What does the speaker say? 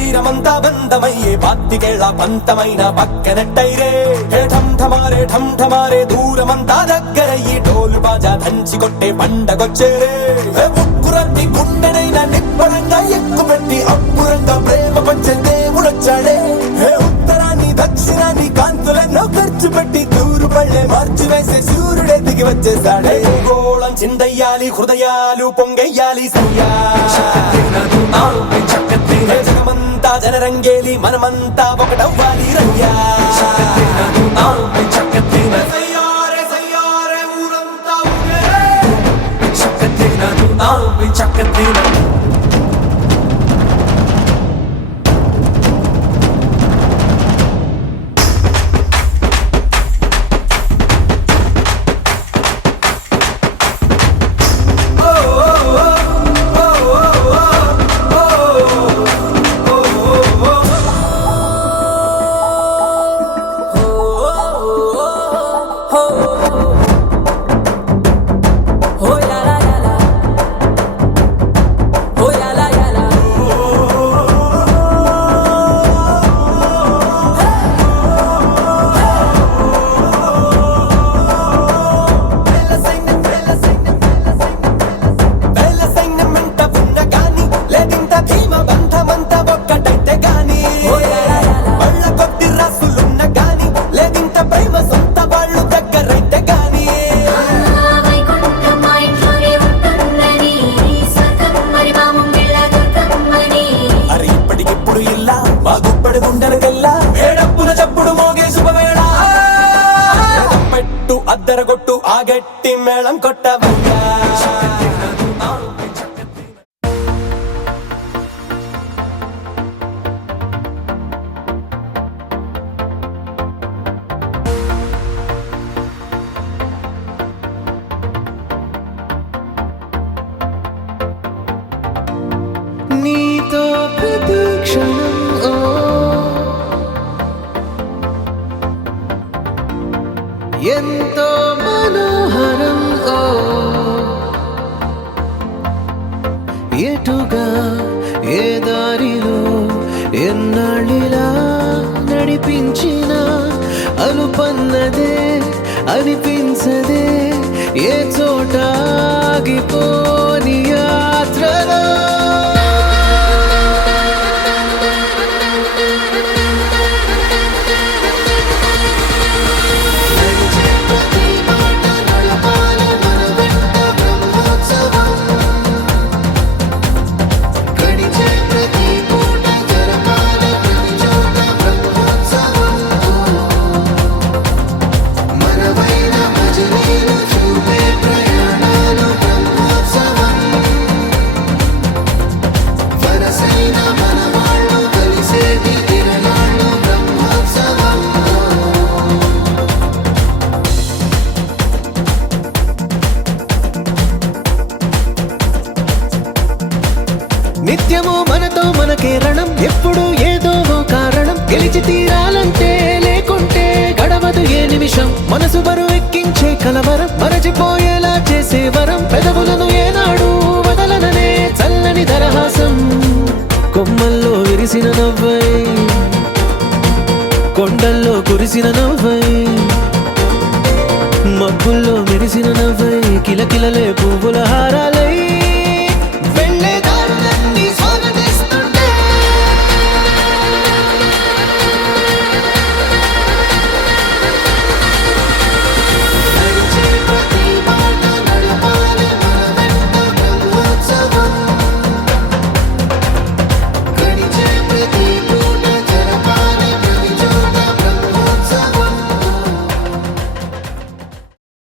శరీరమంతా బంధమయ్యే పాత్తికేళ్ల పంతమైన పక్కనట్టయిరే ఠం ఠమారే దూరమంతా దగ్గరయ్యి డోలు బాజా దంచి కొట్టే పండగొచ్చేరే ఉక్కురన్ని గుండెనైనా నిప్పడంగా ఎక్కుపెట్టి అప్పురంగా ప్రేమ పంచే దేవుడొచ్చాడే ఉత్తరాన్ని దక్షిణాన్ని కాంతులెన్నో ఖర్చు పెట్టి కూరు పళ్ళే మార్చి వేసే సూర్యుడే దిగి వచ్చేసాడే గోళం చిందయ్యాలి హృదయాలు పొంగయ్యాలి సయ్యా జగమంతా జనరంగేలి మనమంతా ఒకటవ్వాలి రయ్యా ఊరంతా అద్దరగొట్టు ఆ గట్టి మేళం కొట్టవయ్యా నీతో ప్రతి క్షణం ఎంతో మనోహరం ఎటుగా ఏ దారిలో ఎన్నాళ్ళిలా నడిపించిన అలుపన్నదే అనిపించదే ఏ చోట ఆగిపోని యాత్రలో నిత్యము మనతో మనకే రణం ఎప్పుడు ఏదో కారణం గెలిచి తీరాలంటే లేకుంటే గడవదు ఏ నిమిషం మనసు బరువు ఎక్కించే కలవరం మరచిపోయేలా చేసే వరం పెదవులను ఏనాడు వదలననే చల్లని దరహాసం కొమ్మల్లో విరిసిన నవ్వై కొండల్లో కురిసిన నవ్వై మబ్బుల్లో మెరిసిన నవ్వై కిలకిలలే పువ్వుల హారాలై